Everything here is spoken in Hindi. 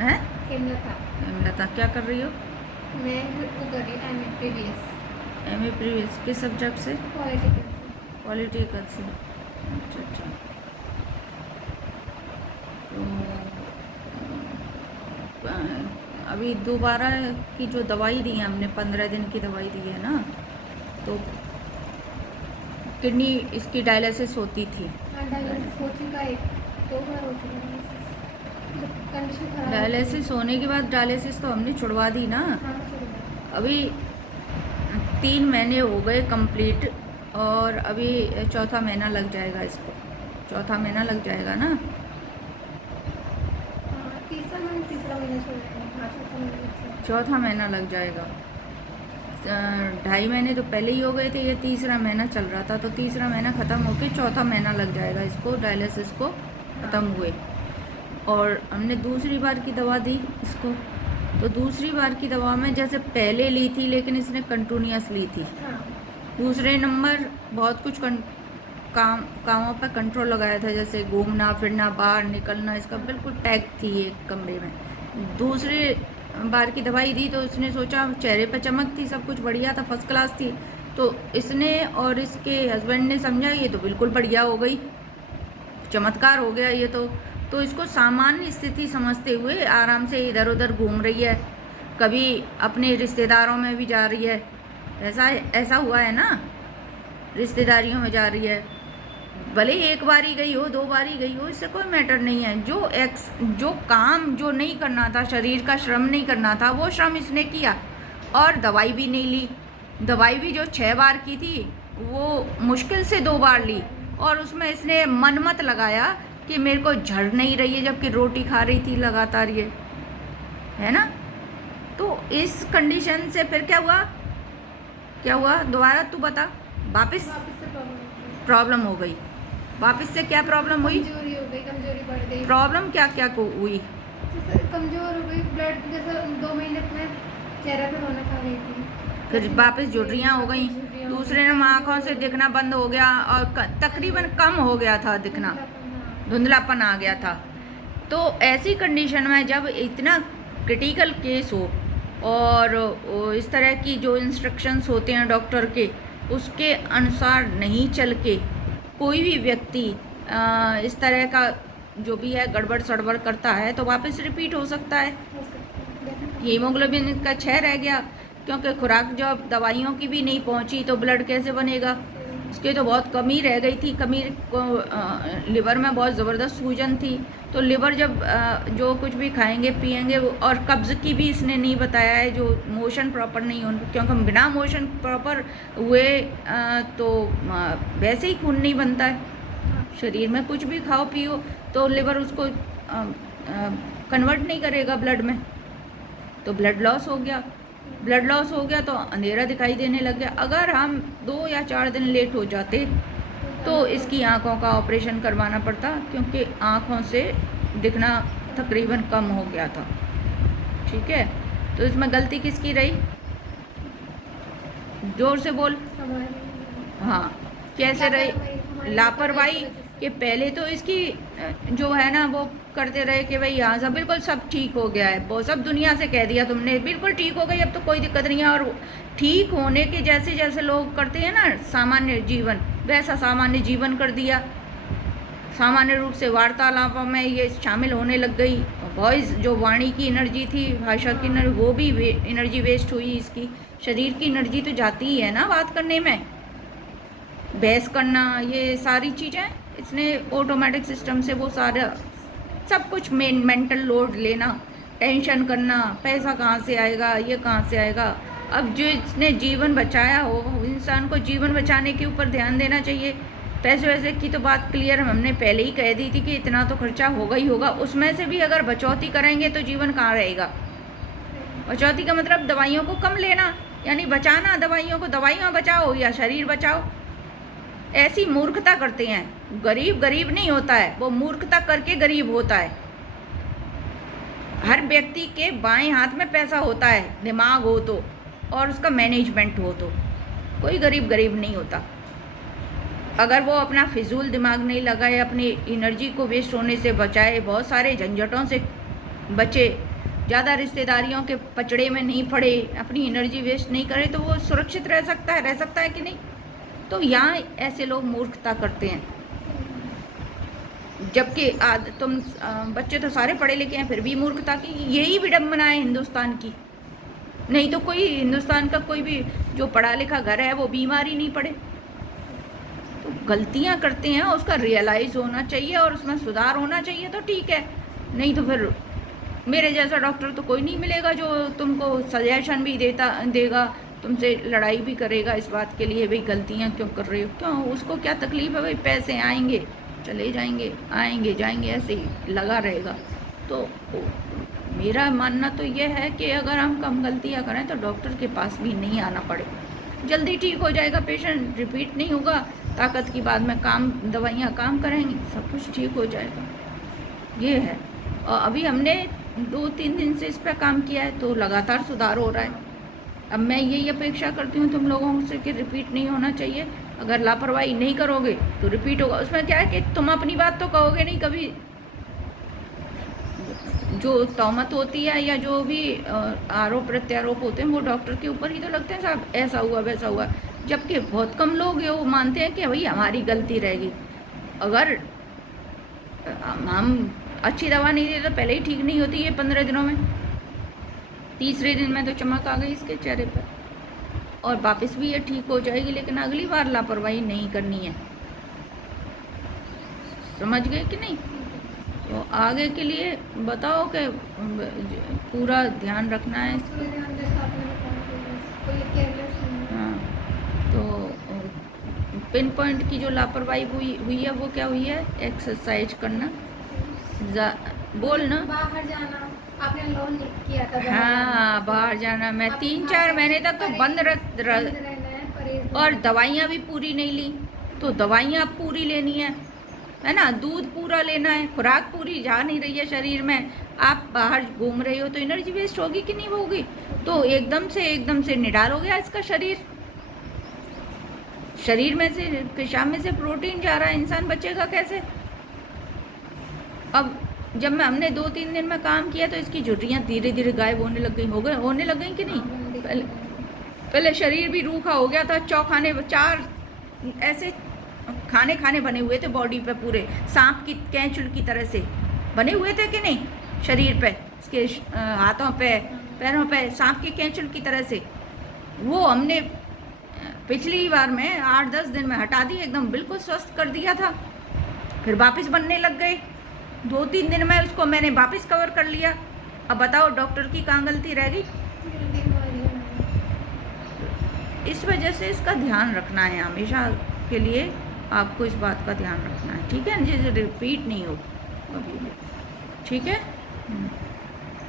हैं? हेमलता। हेमलता, क्या कर रही हो? मैं वो कर रही हूँ एमए प्रीवियस। एमए प्रीवियस किस सब्जेक्ट से? पॉलिटिकल से। पॉलिटिकल से। अच्छा अच्छा। तो अभी दोबारा की जो दवाई दी है हमने, 15 दिन की दवाई दी है ना, तो किडनी इसकी डायलिसिस होती थी। हाँ डायलिसिस हो चुका है, 2 बार हो चुका है डायलिसिस। कंडीशन खराब है डायलिसिस होने के बाद डायलिसिस तो हमने छुड़वा दी ना। हाँ चलो। अभी 3 महीने हो गए कंप्लीट, और अभी चौथा महीना लग जाएगा इसको। चौथा महीना लग जाएगा ना। हाँ तीसरा महीना चल रहा है। हाँ चौथा महीना लग जाएगा। चौथा महीना लग जाएगा। 2.5 महीने तो पहले ही हो गए थे, ये तीसरा महीना चल रहा था, तो तीसरा महीना ख़त्म होके चौथा महीना लग जाएगा इसको डायलिसिस को ख़त्म हुए। और हमने दूसरी बार की दवा दी इसको, तो दूसरी बार की दवा में जैसे पहले ली थी, लेकिन इसने कंटिन्यूअस ली थी। हाँ दूसरे नंबर बहुत कुछ कामों पर कंट्रोल लगाया था, जैसे घूमना फिरना, बाहर निकलना, इसका बिल्कुल टैग थी एक कमरे में। दूसरी बार की दवाई दी तो इसने सोचा, चेहरे पर चमक थी, सब कुछ बढ़िया था, फर्स्ट क्लास थी, तो इसने और इसके हस्बैंड ने समझा ये तो बिल्कुल बढ़िया हो गई, चमत्कार हो गया ये तो इसको सामान्य स्थिति समझते हुए आराम से इधर उधर घूम रही है, कभी अपने रिश्तेदारों में भी जा रही है। ऐसा हुआ है ना, रिश्तेदारियों में जा रही है, भले एक बार ही गई हो, 2 बार ही गई हो, इससे कोई मैटर नहीं है। जो काम जो नहीं करना था, शरीर का श्रम नहीं करना था, वो श्रम इसने किया, और दवाई भी नहीं ली। दवाई भी जो 6 बार की थी, वो मुश्किल से 2 बार ली, और उसमें इसने मन मत लगाया कि मेरे को झड़ नहीं रही है, जबकि रोटी खा रही थी लगातार ये, है ना। तो इस कंडीशन से फिर क्या हुआ दोबारा तू बता। वापस वापस से प्रॉब्लम हो गई। वापस से क्या प्रॉब्लम हुई? कमजोरी हो गई, कमजोरी बढ़ गई। प्रॉब्लम क्या क्या को हुई? जैसे कमजोर हो गई, ब्लड जैसे 2 महीने में चेहरे पे रौनक आ गई थी। फिर वापस झुर्रियाँ हो गई। दूसरे नंबर आँखों से दिखना बंद हो गया, और तकरीबन कम हो गया था दिखना, धुंधलापन आ गया था। तो ऐसी कंडीशन में जब इतना क्रिटिकल केस हो, और इस तरह की जो इंस्ट्रक्शंस होते हैं डॉक्टर के, उसके अनुसार नहीं चल के कोई भी व्यक्ति इस तरह का जो भी है गड़बड़ सड़बड़ करता है, तो वापस रिपीट हो सकता है। हीमोग्लोबिन इसका 6 रह गया, क्योंकि खुराक जब दवाइयों की भी नहीं पहुंची तो ब्लड कैसे बनेगा। उसकी तो बहुत कमी रह गई थी, कमी को लिवर में बहुत ज़बरदस्त सूजन थी, तो लिवर जब जो कुछ भी खाएंगे पिएंगे, और कब्ज़ की भी इसने नहीं बताया है, जो मोशन प्रॉपर नहीं हो, क्योंकि बिना मोशन प्रॉपर हुए तो वैसे ही खून नहीं बनता है। शरीर में कुछ भी खाओ पियो तो लिवर उसको कन्वर्ट नहीं करेगा ब्लड में, तो ब्लड लॉस हो गया। ब्लड लॉस हो गया तो अंधेरा दिखाई देने लग गया। अगर हम 2 या 4 दिन लेट हो जाते तो इसकी आँखों का ऑपरेशन करवाना पड़ता, क्योंकि आँखों से दिखना तकरीबन कम हो गया था। ठीक है, तो इसमें गलती किसकी रही? जोर से बोल। हाँ, कैसे रही? लापरवाही कि पहले तो इसकी जो है ना वो करते रहे कि भाई यहाँ से बिल्कुल सब ठीक हो गया है, वो सब दुनिया से कह दिया तुमने बिल्कुल ठीक हो गई, अब तो कोई दिक्कत नहीं है। और ठीक होने के जैसे जैसे लोग करते हैं ना सामान्य जीवन, वैसा सामान्य जीवन कर दिया। सामान्य रूप से वार्तालापों में ये शामिल होने लग गई। वॉइस जो वाणी की एनर्जी थी, भाषा की एनर्जी, वो भी एनर्जी वेस्ट हुई इसकी। शरीर की एनर्जी तो जाती ही है ना बात करने में, बहस करना, ये सारी चीज़ें इसने ऑटोमेटिक सिस्टम से वो सारा सब कुछ मेंटल लोड लेना, टेंशन करना, पैसा कहाँ से आएगा, ये कहाँ से आएगा। अब जो इसने जीवन बचाया हो, इंसान को जीवन बचाने के ऊपर ध्यान देना चाहिए। पैसे वैसे की तो बात क्लियर हमने पहले ही कह दी थी कि इतना तो खर्चा होगा ही होगा, उसमें से भी अगर बचौती करेंगे तो जीवन कहाँ रहेगा। बचौती का मतलब दवाइयों को कम लेना, यानी बचाना दवाइयों को, दवाइयाँ बचाओ या शरीर बचाओ। ऐसी मूर्खता करते हैं। गरीब गरीब नहीं होता है, वो मूर्खता करके गरीब होता है। हर व्यक्ति के बाएं हाथ में पैसा होता है, दिमाग हो तो, और उसका मैनेजमेंट हो तो। कोई गरीब गरीब नहीं होता। अगर वो अपना फिजूल दिमाग नहीं लगाए, अपनी एनर्जी को वेस्ट होने से बचाए, बहुत सारे झंझटों से बचे, ज़्यादा रिश्तेदारियों के पचड़े में नहीं पड़े, अपनी एनर्जी वेस्ट नहीं करे, तो वो सुरक्षित रह सकता है कि नहीं। तो यहाँ ऐसे लोग मूर्खता करते हैं, जबकि बच्चे तो सारे पढ़े लिखे हैं, फिर भी मूर्खता की। यही विडम्बना है हिंदुस्तान की। नहीं तो कोई हिंदुस्तान का कोई भी जो पढ़ा लिखा घर है वो बीमार ही नहीं पड़े। तो गलतियां करते हैं, उसका रियलाइज होना चाहिए और उसमें सुधार होना चाहिए, तो ठीक है। नहीं तो फिर मेरे जैसा डॉक्टर तो कोई नहीं मिलेगा जो तुमको सजेशन भी देगा, तुमसे लड़ाई भी करेगा इस बात के लिए, भाई गलतियां क्यों कर रहे हो, क्यों, उसको क्या तकलीफ है भाई, पैसे आएंगे चले जाएंगे, आएंगे जाएंगे, ऐसे ही लगा रहेगा। तो मेरा मानना तो यह है कि अगर हम कम गलतियां करें तो डॉक्टर के पास भी नहीं आना पड़े, जल्दी ठीक हो जाएगा पेशेंट, रिपीट नहीं होगा, ताकत की बाद में दवाइयाँ काम करेंगी, सब कुछ ठीक हो जाएगा। ये है। और अभी हमने 2-3 दिन से इस पर काम किया है, तो लगातार सुधार हो रहा है। अब मैं यही अपेक्षा करती हूँ तुम लोगों से कि रिपीट नहीं होना चाहिए। अगर लापरवाही नहीं करोगे तो रिपीट होगा। उसमें क्या है कि तुम अपनी बात तो कहोगे नहीं कभी, जो तहमत होती है या जो भी आरोप प्रत्यारोप होते हैं वो डॉक्टर के ऊपर ही तो लगते हैं, साहब ऐसा हुआ वैसा हुआ। जबकि बहुत कम लोग ये वो मानते हैं कि भाई हमारी गलती रहेगी। अगर हम अच्छी दवा नहीं देते तो पहले ही ठीक नहीं होती है 15 दिनों में, तीसरे दिन में तो चमक आ गई इसके चेहरे पर, और वापस भी ये ठीक हो जाएगी। लेकिन अगली बार लापरवाही नहीं करनी है, समझ गए कि नहीं। तो आगे के लिए बताओ कि पूरा ध्यान रखना है। हाँ, तो पिन पॉइंट की जो लापरवाही हुई है वो क्या हुई है, एक्सरसाइज करना, बोल ना, बाहर जाना, आपने लोन किया था। हाँ, बाहर जाना मैं 3-4 महीने तक तो बंद और दवाइयाँ भी पूरी नहीं ली, तो दवाइयाँ पूरी लेनी है ना, दूध पूरा लेना है, खुराक पूरी जा नहीं रही है शरीर में, आप बाहर घूम रहे हो तो एनर्जी वेस्ट होगी कि नहीं होगी। तो एकदम से निडाल हो गया इसका शरीर में से, पेशाब में से प्रोटीन जा रहा है, इंसान बचेगा कैसे। अब जब हमने 2-3 दिन में काम किया तो इसकी झुर्रियाँ धीरे धीरे गायब होने लग गई कि नहीं। पहले शरीर भी रूखा हो गया था, 4 ऐसे खाने बने हुए थे बॉडी पे, पूरे सांप की कैंचुल की तरह से बने हुए थे कि नहीं शरीर पे, इसके हाथों पे पैरों पे सांप की कैंचुल की तरह से। वो हमने पिछली बार में 8-10 दिन में हटा दी, एकदम बिल्कुल स्वस्थ कर दिया था। फिर वापस बनने लग गए, 2-3 दिन में उसको मैंने वापस कवर कर लिया। अब बताओ डॉक्टर की कहाँ गलती रह गई। इस वजह से इसका ध्यान रखना है, हमेशा के लिए आपको इस बात का ध्यान रखना है, ठीक है, जैसे रिपीट नहीं हो कभी भी, ठीक है।